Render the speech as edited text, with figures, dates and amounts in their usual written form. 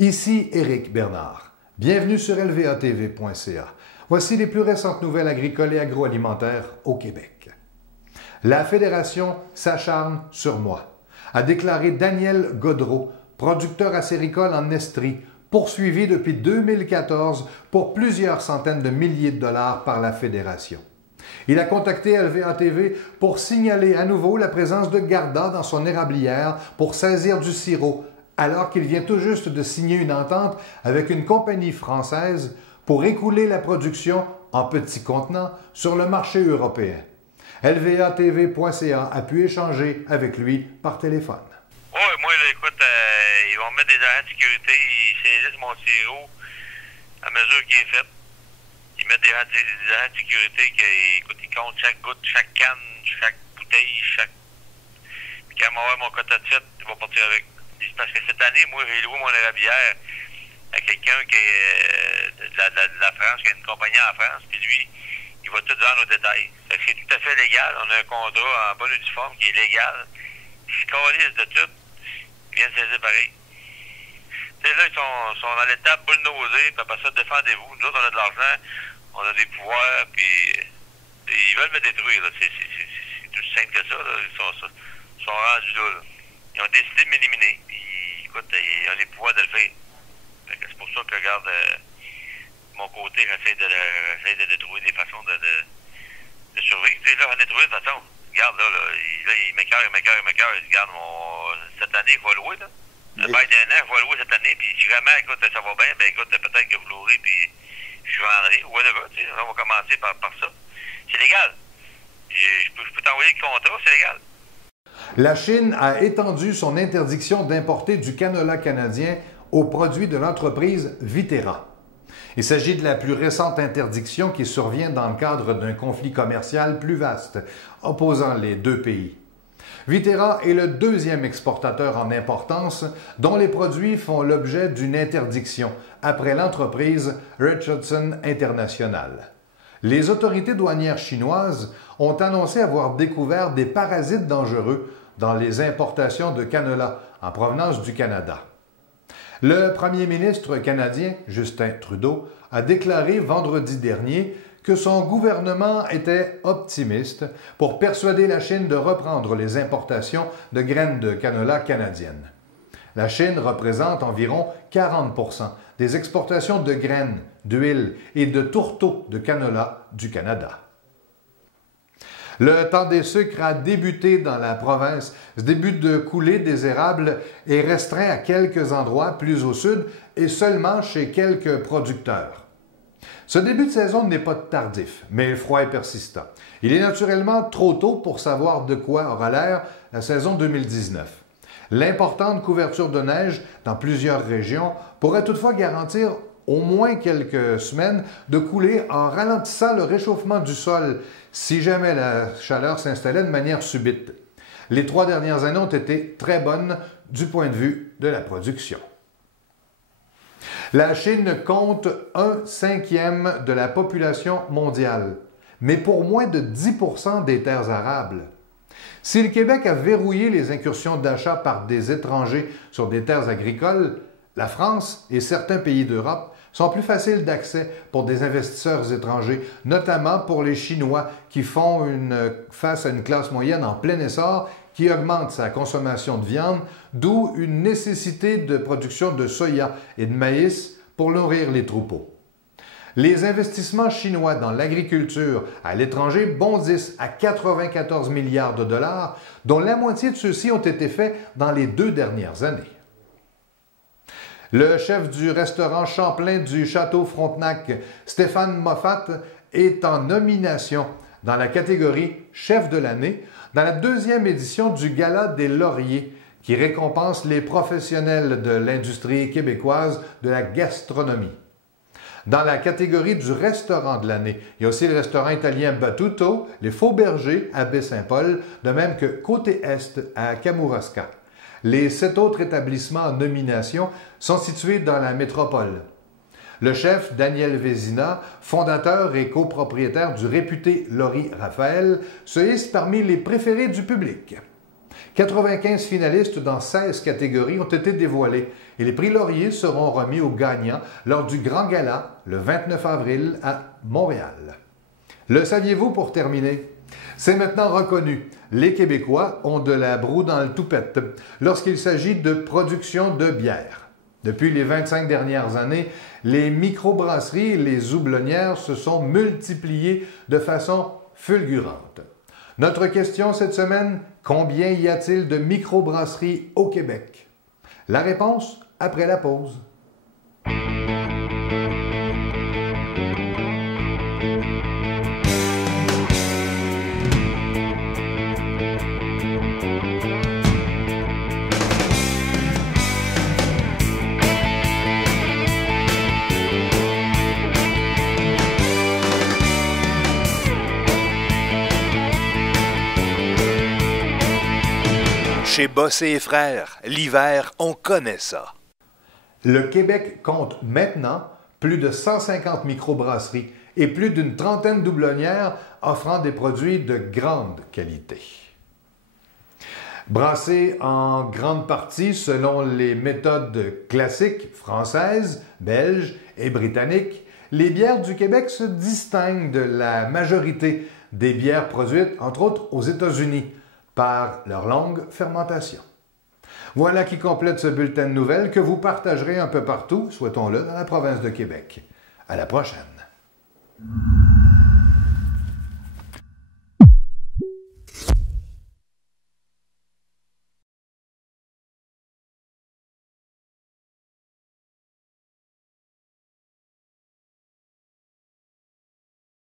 Ici Éric Bernard. Bienvenue sur lvatv.ca. Voici les plus récentes nouvelles agricoles et agroalimentaires au Québec. La Fédération s'acharne sur moi, a déclaré Daniel Gaudreault, producteur acéricole en Estrie, poursuivi depuis 2014 pour plusieurs centaines de milliers de dollars par la Fédération. Il a contacté LVATV pour signaler à nouveau la présence de Garda dans son érablière pour saisir du sirop, alors qu'il vient tout juste de signer une entente avec une compagnie française pour écouler la production en petits contenants sur le marché européen. lvatv.ca a pu échanger avec lui par téléphone. Oui, moi, là, écoute, ils vont mettre des agents de sécurité, ils saisissent mon sirop à mesure qu'il est fait. Ils mettent des agents de sécurité qui, écoute, ils comptent chaque goutte, chaque canne, chaque bouteille, chaque... Puis quand ils vont avoir mon quota de fait, ils vont partir avec. Parce que cette année, moi, j'ai loué mon érablière à quelqu'un qui est de la France, qui a une compagnie en France, puis lui, il va tout vendre au détail. C'est tout à fait légal. On a un contrat en bonne uniforme qui est légal. Ils se calissent de tout. Ils viennent saisir pareil. Tu sais, là, ils sont dans l'étape boule nausée, puis après ça, défendez-vous. Nous autres, on a de l'argent, on a des pouvoirs, puis ils veulent me détruire. C'est tout simple que ça. Là. Ils sont rendus là. Ils ont décidé de m'éliminer. Puis, écoute, ils ont les pouvoirs de le faire. C'est pour ça que, regarde, de mon côté, j'essaie de trouver des façons de survivre. Tu sais, là, j'en ai trouvé de toute façon. Regarde, là, il m'écœure. Regarde, cette année, je vais louer, là. Le bail d'un an, je vais louer cette année. Puis, si vraiment, écoute, ça va bien, ben écoute, peut-être que vous louerez, puis je vendrai, ou whatever, tu sais. On va commencer par ça. C'est légal. Je peux t'envoyer le contrat, c'est légal. La Chine a étendu son interdiction d'importer du canola canadien aux produits de l'entreprise Viterra. Il s'agit de la plus récente interdiction qui survient dans le cadre d'un conflit commercial plus vaste, opposant les deux pays. Viterra est le deuxième exportateur en importance dont les produits font l'objet d'une interdiction, après l'entreprise Richardson International. Les autorités douanières chinoises ont annoncé avoir découvert des parasites dangereux dans les importations de canola en provenance du Canada. Le premier ministre canadien, Justin Trudeau, a déclaré vendredi dernier que son gouvernement était optimiste pour persuader la Chine de reprendre les importations de graines de canola canadiennes. La Chine représente environ 40% des exportations de graines, d'huile et de tourteaux de canola du Canada. Le temps des sucres a débuté dans la province. Ce début de coulée des érables est restreint à quelques endroits plus au sud et seulement chez quelques producteurs. Ce début de saison n'est pas tardif, mais le froid est persistant. Il est naturellement trop tôt pour savoir de quoi aura l'air la saison 2019. L'importante couverture de neige dans plusieurs régions pourrait toutefois garantir au moins quelques semaines de coulée en ralentissant le réchauffement du sol si jamais la chaleur s'installait de manière subite. Les 3 dernières années ont été très bonnes du point de vue de la production. La Chine compte 1/5 de la population mondiale, mais pour moins de 10% des terres arables. Si le Québec a verrouillé les incursions d'achat par des étrangers sur des terres agricoles, la France et certains pays d'Europe sont plus faciles d'accès pour des investisseurs étrangers, notamment pour les Chinois qui font face à une classe moyenne en plein essor qui augmente sa consommation de viande, d'où une nécessité de production de soya et de maïs pour nourrir les troupeaux. Les investissements chinois dans l'agriculture à l'étranger bondissent à 94 milliards de dollars, dont la moitié de ceux-ci ont été faits dans les 2 dernières années. Le chef du restaurant Champlain du Château Frontenac, Stéphane Moffat, est en nomination dans la catégorie Chef de l'année dans la 2e édition du Gala des Lauriers, qui récompense les professionnels de l'industrie québécoise de la gastronomie. Dans la catégorie du restaurant de l'année, il y a aussi le restaurant italien Battuto, les Faux Bergers à Baie-Saint-Paul, de même que Côté Est à Kamouraska. Les 7 autres établissements en nomination sont situés dans la métropole. Le chef Daniel Vézina, fondateur et copropriétaire du réputé Laurie Raphaël, se hisse parmi les préférés du public. 95 finalistes dans 16 catégories ont été dévoilés et les prix Laurier seront remis aux gagnants lors du Grand Gala le 29 avril à Montréal. Le saviez-vous pour terminer? C'est maintenant reconnu. Les Québécois ont de la broue dans le toupette lorsqu'il s'agit de production de bière. Depuis les 25 dernières années, les microbrasseries et les houblonnières se sont multipliées de façon fulgurante. Notre question cette semaine, combien y a-t-il de microbrasseries au Québec? La réponse après la pause. Chez Bossé et Frères, l'hiver, on connaît ça. Le Québec compte maintenant plus de 150 microbrasseries et plus d'une trentaine d'houblonnières offrant des produits de grande qualité. Brassées en grande partie selon les méthodes classiques françaises, belges et britanniques, les bières du Québec se distinguent de la majorité des bières produites, entre autres, aux États-Unis, par leur longue fermentation. Voilà qui complète ce bulletin de nouvelles que vous partagerez un peu partout, souhaitons-le, dans la province de Québec. À la prochaine!